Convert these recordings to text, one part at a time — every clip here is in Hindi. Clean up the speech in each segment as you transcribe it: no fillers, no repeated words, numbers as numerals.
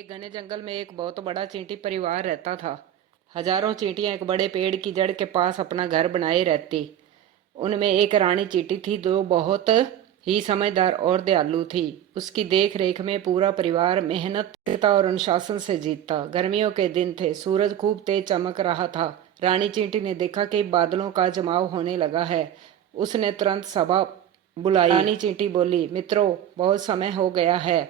एक घने जंगल में एक बहुत बड़ा चींटी परिवार रहता था। हजारों चींटियां एक बड़े पेड़ की जड़ के पास अपना घर बनाए रहती। उनमें एक रानी चींटी थी जो बहुत ही समझदार और दयालु थी। उसकी देख रेख में पूरा परिवार मेहनत और अनुशासन से जीतता। गर्मियों के दिन थे, सूरज खूब तेज चमक रहा था। रानी चींटी ने देखा कि बादलों का जमाव होने लगा है। उसने तुरंत सभा बुलाई। रानी चींटी बोली, मित्रों, बहुत समय हो गया है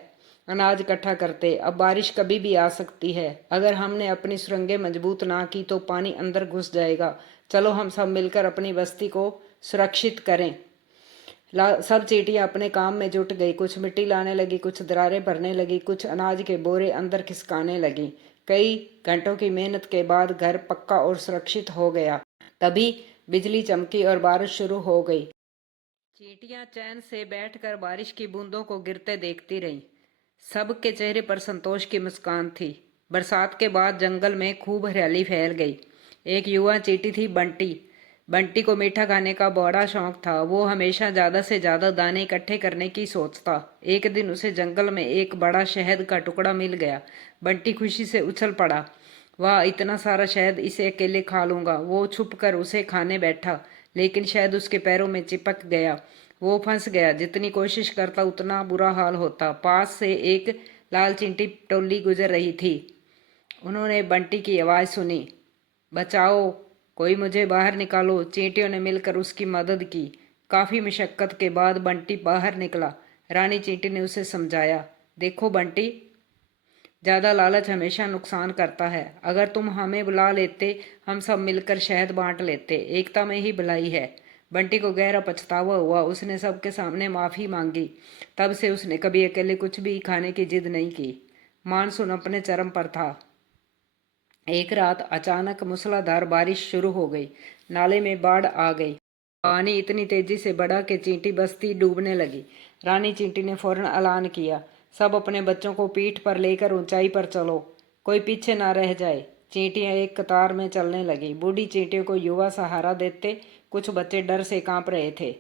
अनाज इकट्ठा करते। अब बारिश कभी भी आ सकती है। अगर हमने अपनी सुरंगें मजबूत ना की तो पानी अंदर घुस जाएगा। चलो हम सब मिलकर अपनी बस्ती को सुरक्षित करें। सब चींटियां अपने काम में जुट गई। कुछ मिट्टी लाने लगी, कुछ दरारें भरने लगी, कुछ अनाज के बोरे अंदर खिसकाने लगी। कई घंटों की मेहनत के बाद घर पक्का और सुरक्षित हो गया। तभी बिजली चमकी और बारिश शुरू हो गई। चींटियां चैन से बैठकर बारिश की बूंदों को गिरते देखती रहीं। सबके चेहरे पर संतोष की मुस्कान थी। बरसात के बाद जंगल में खूब हरियाली फैल गई। एक युवा चींटी थी, बंटी। बंटी को मीठा खाने का बड़ा शौक था। वो हमेशा ज़्यादा से ज़्यादा दाने इकट्ठे करने की सोचता। एक दिन उसे जंगल में एक बड़ा शहद का टुकड़ा मिल गया। बंटी खुशी से उछल पड़ा। वाह, इतना सारा शहद, इसे अकेले खा लूंगा। वो छुप कर उसे खाने बैठा, लेकिन शहद उसके पैरों में चिपक गया। वो फंस गया। जितनी कोशिश करता उतना बुरा हाल होता। पास से एक लाल चींटी टोली गुजर रही थी। उन्होंने बंटी की आवाज़ सुनी, बचाओ, कोई मुझे बाहर निकालो। चींटियों ने मिलकर उसकी मदद की। काफ़ी मशक्क़त के बाद बंटी बाहर निकला। रानी चींटी ने उसे समझाया, देखो बंटी, ज़्यादा लालच हमेशा नुकसान करता है। अगर तुम हमें बुला लेते, हम सब मिलकर शहद बांट लेते। एकता में ही भलाई है। बंटी को गहरा पछतावा हुआ। उसने सबके सामने माफ़ी मांगी। तब से उसने कभी अकेले कुछ भी खाने की जिद नहीं की। मानसून अपने चरम पर था। एक रात अचानक मूसलाधार बारिश शुरू हो गई। नाले में बाढ़ आ गई। पानी इतनी तेजी से बढ़ा कि चींटी बस्ती डूबने लगी। रानी चींटी ने फौरन ऐलान किया, सब अपने बच्चों को पीठ पर लेकर ऊंचाई पर चलो, कोई पीछे ना रह जाए। चींटियां एक कतार में चलने लगी। बूढ़ी चींटियों को युवा सहारा देते। कुछ बच्चे डर से कांप रहे थे।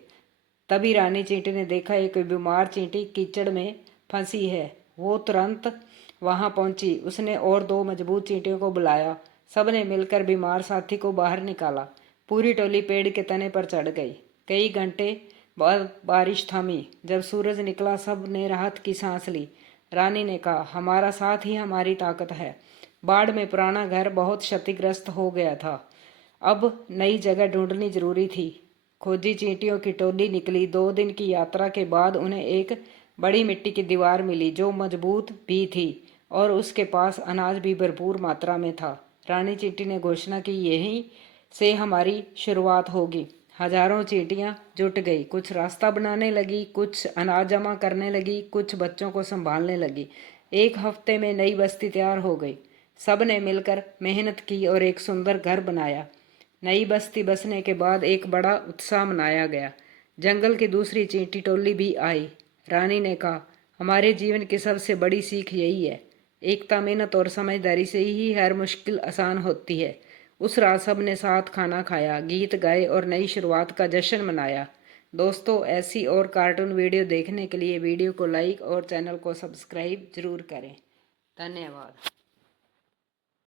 तभी रानी चींटी ने देखा एक बीमार चींटी कीचड़ में फंसी है। वो तुरंत वहां पहुंची। उसने और दो मजबूत चींटियों को बुलाया। सबने मिलकर बीमार साथी को बाहर निकाला। पूरी टोली पेड़ के तने पर चढ़ गई। कई घंटे बाद बारिश थमी। जब सूरज निकला, सब ने राहत की सांस ली। रानी ने कहा, हमारा साथ ही हमारी ताकत है। बाढ़ में पुराना घर बहुत क्षतिग्रस्त हो गया था। अब नई जगह ढूंढनी जरूरी थी। खोजी चींटियों की टोली निकली। 2 दिन की यात्रा के बाद उन्हें एक बड़ी मिट्टी की दीवार मिली जो मजबूत भी थी और उसके पास अनाज भी भरपूर मात्रा में था। रानी चींटी ने घोषणा की, यहीं से हमारी शुरुआत होगी। हजारों चींटियां जुट गई। कुछ रास्ता बनाने लगी, कुछ अनाज जमा करने लगी, कुछ बच्चों को संभालने लगी। एक हफ्ते में नई बस्ती तैयार हो गई। सब ने मिलकर मेहनत की और एक सुंदर घर बनाया। नई बस्ती बसने के बाद एक बड़ा उत्साह मनाया गया। जंगल की दूसरी चींटी टोली भी आई। रानी ने कहा, हमारे जीवन की सबसे बड़ी सीख यही है, एकता, मेहनत और समझदारी से ही हर मुश्किल आसान होती है। उस रात सब ने साथ खाना खाया, गीत गाए और नई शुरुआत का जश्न मनाया। दोस्तों, ऐसी और कार्टून वीडियो देखने के लिए वीडियो को लाइक और चैनल को सब्सक्राइब जरूर करें। धन्यवाद।